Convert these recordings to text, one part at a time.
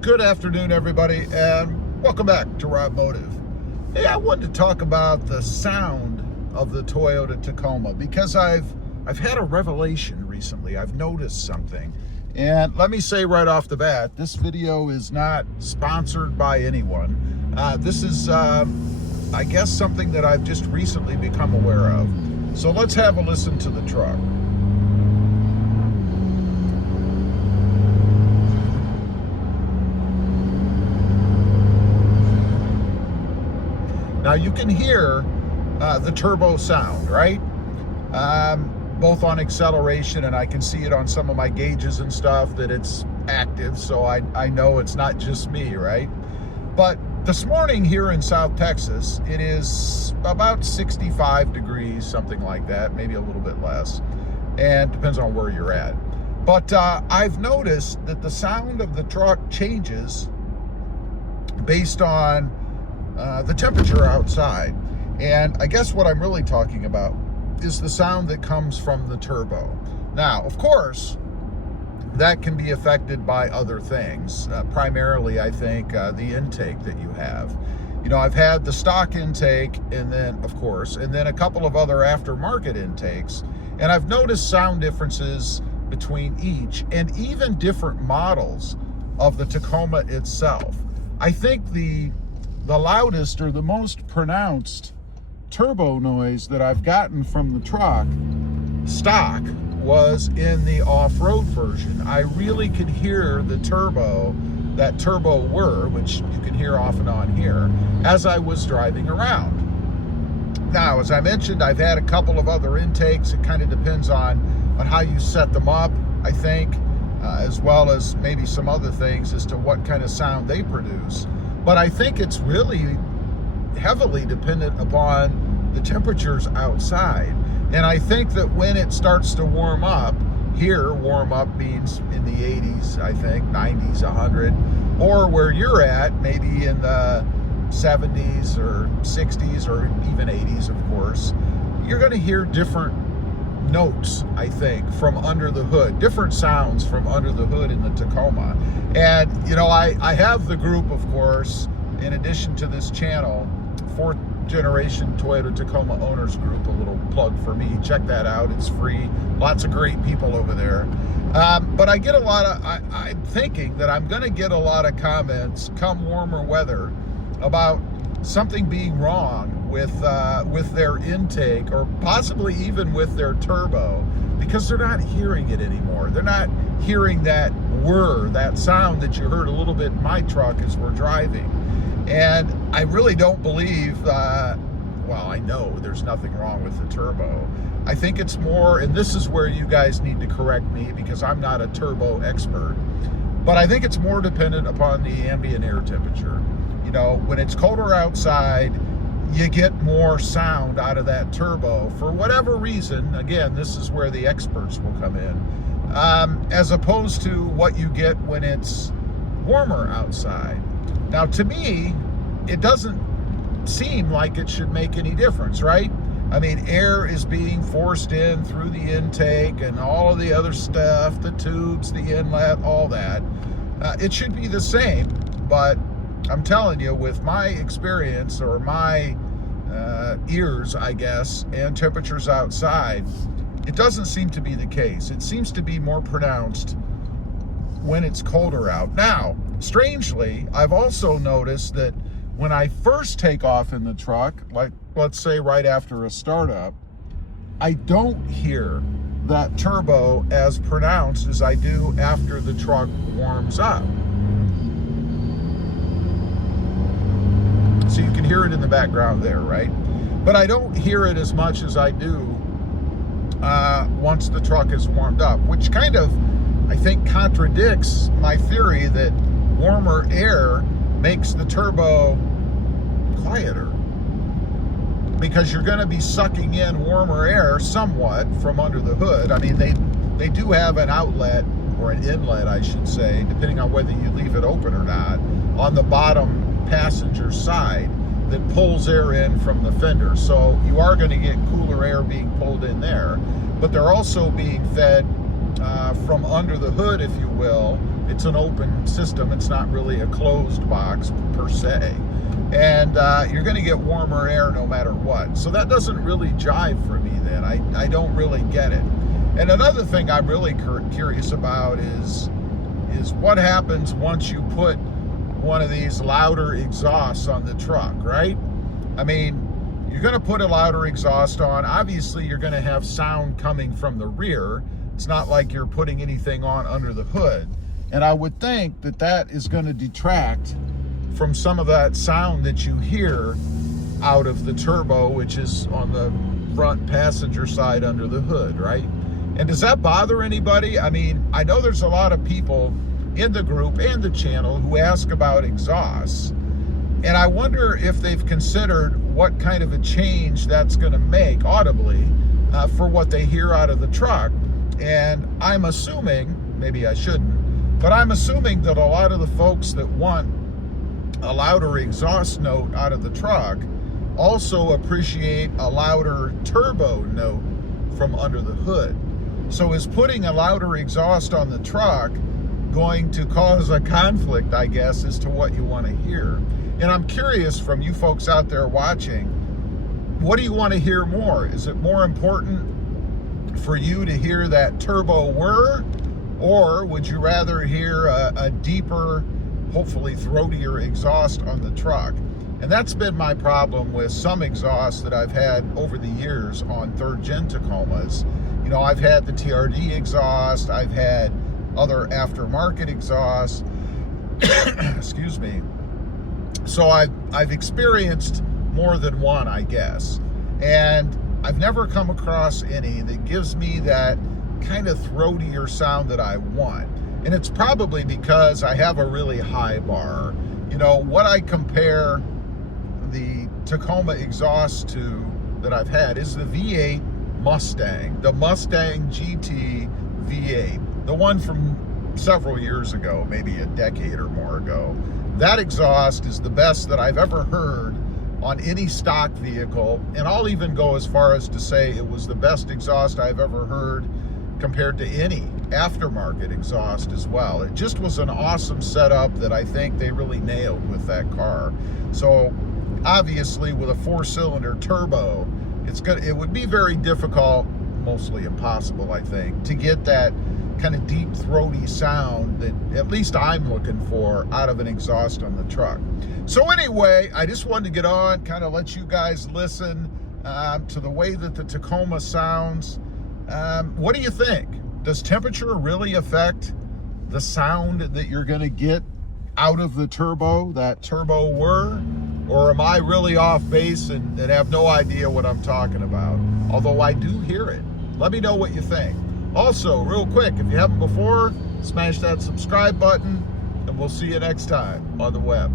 Good afternoon, everybody, and welcome back to Robmotive. Hey, I wanted to talk about the sound of the Toyota Tacoma because I've had a revelation recently. I've noticed something, and let me say right off the bat, this video is not sponsored by anyone. This is, I guess, something that I've just recently become aware of. So let's have a listen to the truck. Now you can hear the turbo sound, right? Both on acceleration, and I can see it on some of my gauges and stuff that it's active, so I know it's not just me, right? But this morning here in South Texas, it is about 65 degrees, something like that, maybe a little bit less, and depends on where you're at. But I've noticed that the sound of the truck changes based on the temperature outside. And I guess what I'm really talking about is the sound that comes from the turbo. Now, of course, that can be affected by other things. Primarily, I think, the intake that you have. You know, I've had the stock intake, and then, of course, and then a couple of other aftermarket intakes, and I've noticed sound differences between each, and even different models of the Tacoma itself. I think the loudest or the most pronounced turbo noise that I've gotten from the truck stock was in the off-road version. I really could hear the turbo, that turbo whir, which you can hear off and on here, as I was driving around. Now, as I mentioned, I've had a couple of other intakes. It kind of depends on how you set them up, I think, as well as maybe some other things as to what kind of sound they produce. But I think it's really heavily dependent upon the temperatures outside. And I think that when it starts to warm up, here warm up means in the 80s, I think, 90s, 100, or where you're at, maybe in the 70s or 60s or even 80s, of course, you're going to hear different notes, I think, from under the hood, different sounds from under the hood in the Tacoma. And, you know, I have the group, of course, in addition to this channel, 4th generation Toyota Tacoma owners group, a little plug for me. Check that out. It's free. Lots of great people over there. But I get a lot of, I'm thinking that I'm going to get a lot of comments come warmer weather about something being wrong with their intake, or possibly even with their turbo, because they're not hearing it anymore. They're not hearing that whir, that sound that you heard a little bit in my truck as we're driving. And I really don't believe, well, I know there's nothing wrong with the turbo. I think it's more, and this is where you guys need to correct me because I'm not a turbo expert, but I think it's more dependent upon the ambient air temperature. You know, when it's colder outside, you get more sound out of that turbo for whatever reason. Again, this is where the experts will come in, as opposed to what you get when it's warmer outside. Now, to me, it doesn't seem like it should make any difference, right? I mean, air is being forced in through the intake and all of the other stuff, the tubes, the inlet, all that. It should be the same, but I'm telling you, with my experience, or my ears, I guess, and temperatures outside, it doesn't seem to be the case. It seems to be more pronounced when it's colder out. Now, strangely, I've also noticed that when I first take off in the truck, like let's say right after a startup, I don't hear that turbo as pronounced as I do after the truck warms up. So you can hear it in the background there, right? But I don't hear it as much as I do once the truck is warmed up, which kind of, I think, contradicts my theory that warmer air makes the turbo quieter, because you're going to be sucking in warmer air somewhat from under the hood. I mean, they do have an outlet, or an inlet, I should say, depending on whether you leave it open or not, on the bottom passenger side that pulls air in from the fender. So you are going to get cooler air being pulled in there, but they're also being fed from under the hood, if you will, it's an open system. It's not really a closed box per se. And you're going to get warmer air no matter what. So that doesn't really jive for me then. I don't really get it. And another thing I'm really curious about is what happens once you put one of these louder exhausts on the truck, right? I mean, you're going to put a louder exhaust on. Obviously, you're going to have sound coming from the rear. It's not like you're putting anything on under the hood. And I would think that that is going to detract from some of that sound that you hear out of the turbo, which is on the front passenger side under the hood, right? And does that bother anybody? I mean, I know there's a lot of people in the group and the channel who ask about exhausts. And I wonder if they've considered what kind of a change that's going to make audibly for what they hear out of the truck. And I'm assuming, maybe I shouldn't, but I'm assuming that a lot of the folks that want a louder exhaust note out of the truck also appreciate a louder turbo note from under the hood. So is putting a louder exhaust on the truck going to cause a conflict, I guess, as to what you want to hear? And I'm curious from you folks out there watching, what do you want to hear more? Is it more important for you to hear that turbo whir, or would you rather hear a deeper, hopefully throatier exhaust on the truck? And that's been my problem with some exhausts that I've had over the years on 3rd gen Tacomas. You know, I've had the TRD exhaust, I've had other aftermarket exhausts, excuse me. So I've experienced more than one, I guess. And I've never come across any that gives me that kind of throatier sound that I want. And it's probably because I have a really high bar. You know, what I compare the Tacoma exhaust to that I've had is the V8 Mustang, the Mustang GT V8, the one from several years ago, maybe a decade or more ago. That exhaust is the best that I've ever heard on any stock vehicle, and I'll even go as far as to say it was the best exhaust I've ever heard compared to any aftermarket exhaust as well. It just was an awesome setup that I think they really nailed with that car. So obviously with a 4-cylinder turbo, it would be very difficult, mostly impossible, I think, to get that kind of deep throaty sound that at least I'm looking for out of an exhaust on the truck. So anyway, I just wanted to get on, kind of let you guys listen to the way that the Tacoma sounds. What do you think? Does temperature really affect the sound that you're going to get out of the turbo, that turbo whir? Or am I really off base and have no idea what I'm talking about? Although I do hear it. Let me know what you think. Also, real quick, if you haven't before, smash that subscribe button, and we'll see you next time on the web.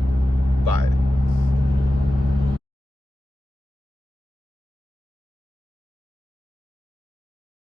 Bye.